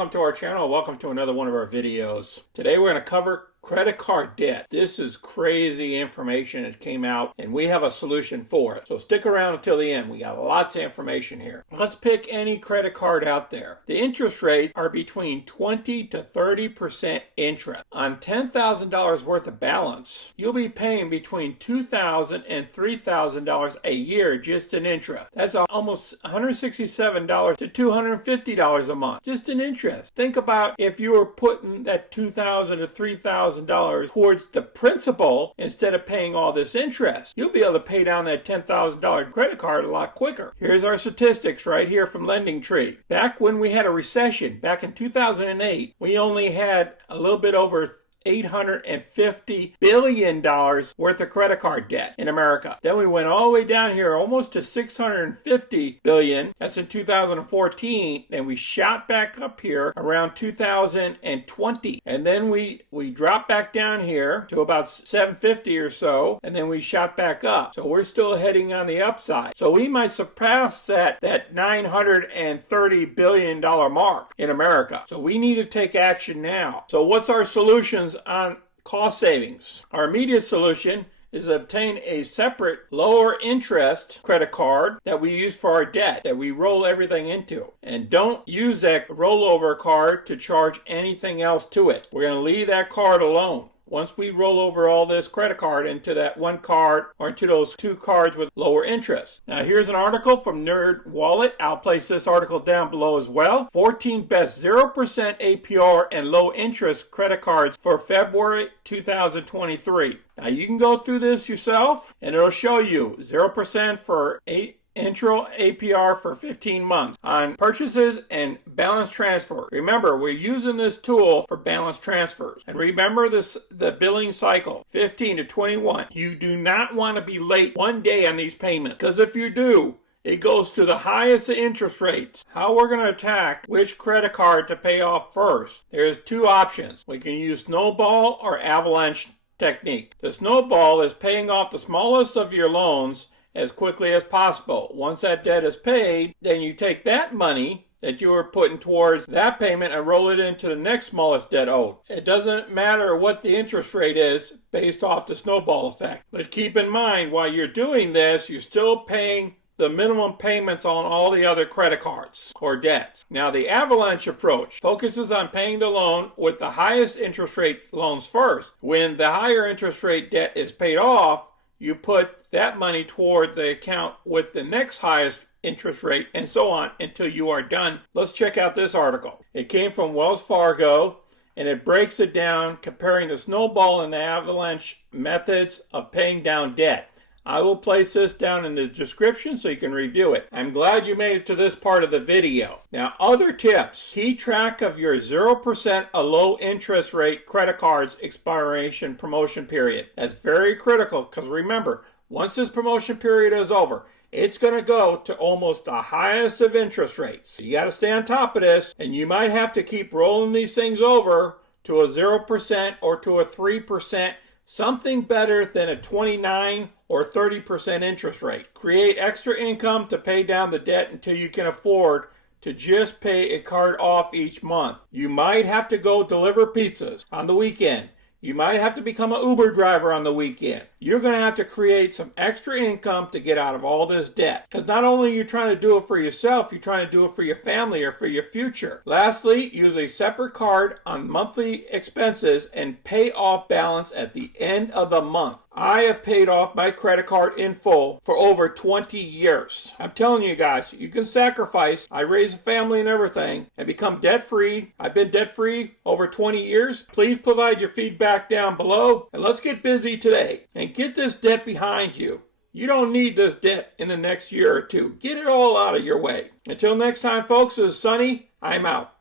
welcome to our channel. Welcome to another one of our videos. Today we're going to cover credit card debt. This is crazy information that came out and we have a solution for it. So stick around until the end. We got lots of information here. Let's pick any credit card out there. The interest rates are between 20 to 30% interest. On $10,000 worth of balance, you'll be paying between $2,000 and $3,000 a year just in interest. That's almost $167 to $250 a month just in interest. Think about if you were putting that $2,000 to $3,000 towards the principal instead of paying all this interest. You'll be able to pay down that $10,000 credit card a lot quicker. Here's our statistics right here from LendingTree. Back when we had a recession, back in 2008, we only had a little bit over $850 billion worth of credit card debt in America. Then we went all the way down here almost to $650 billion. That's in 2014. Then we shot back up here around 2020. And then we dropped back down here to about $750 or so. And then we shot back up. So we're still heading on the upside. So we might surpass that $930 billion mark in America. So we need to take action now. So what's our solutions on cost savings? Our immediate solution is to obtain a separate lower interest credit card that we use for our debt, that we roll everything into. And don't use that rollover card to charge anything else to it. We're going to leave that card alone. Once we roll over all this credit card into that one card or into those two cards with lower interest. Now here's an article from Nerd Wallet. I'll place this article down below as well. 14 best 0% APR and low interest credit cards for February 2023. Now you can go through this yourself and it'll show you 0% for intro APR for 15 months on purchases and balance transfer. Remember, we're using this tool for balance transfers. And remember the billing cycle, 15 to 21. You do not want to be late one day on these payments, because if you do, it goes to the highest interest rates. How we're going to attack which credit card to pay off first. There's two options. We can use SNOWBALL or AVALANCHE technique. The SNOWBALL is paying off the smallest of your loans as quickly as possible. Once that debt is paid, then you take that money that you were putting towards that payment and roll it into the next smallest debt owed. It doesn't matter what the interest rate is based off the snowball effect. But keep in mind, while you're doing this, you're still paying the minimum payments on all the other credit cards or debts. Now, the avalanche approach focuses on paying the loan with the highest interest rate loans first. When the higher interest rate debt is paid off, you put that money toward the account with the next highest interest rate, and so on until you are done. Let's check out this article. It came from Wells Fargo, and it breaks it down comparing the snowball and the avalanche methods of paying down debt. I will place this down in the description so you can review it. I'm glad you made it to this part of the video. Now, other tips. Keep track of your 0% a low interest rate credit cards expiration promotion period. That's very critical, because remember, once this promotion period is over, it's going to go to almost the highest of interest rates. You got to stay on top of this, and you might have to keep rolling these things over to a 0% or to a 3%, something better than a 29 or 30% interest rate. Create extra income to pay down the debt until you can afford to just pay a card off each month. You might have to go deliver pizzas on the weekend. You might have to become an Uber driver on the weekend. You're going to have to create some extra income to get out of all this debt. Because not only are you trying to do it for yourself, you're trying to do it for your family or for your future. Lastly, use a separate card on monthly expenses and pay off balance at the end of the month. I have paid off my credit card in full for over 20 years. I'm telling you guys, you can sacrifice. I raise a family and everything and become debt-free. I've been debt-free over 20 years. Please provide your feedback down below, and let's get busy today and get this debt behind you. You don't need this debt in the next year or two. Get it all out of your way. Until next time, folks, this is Sonny. I'm out.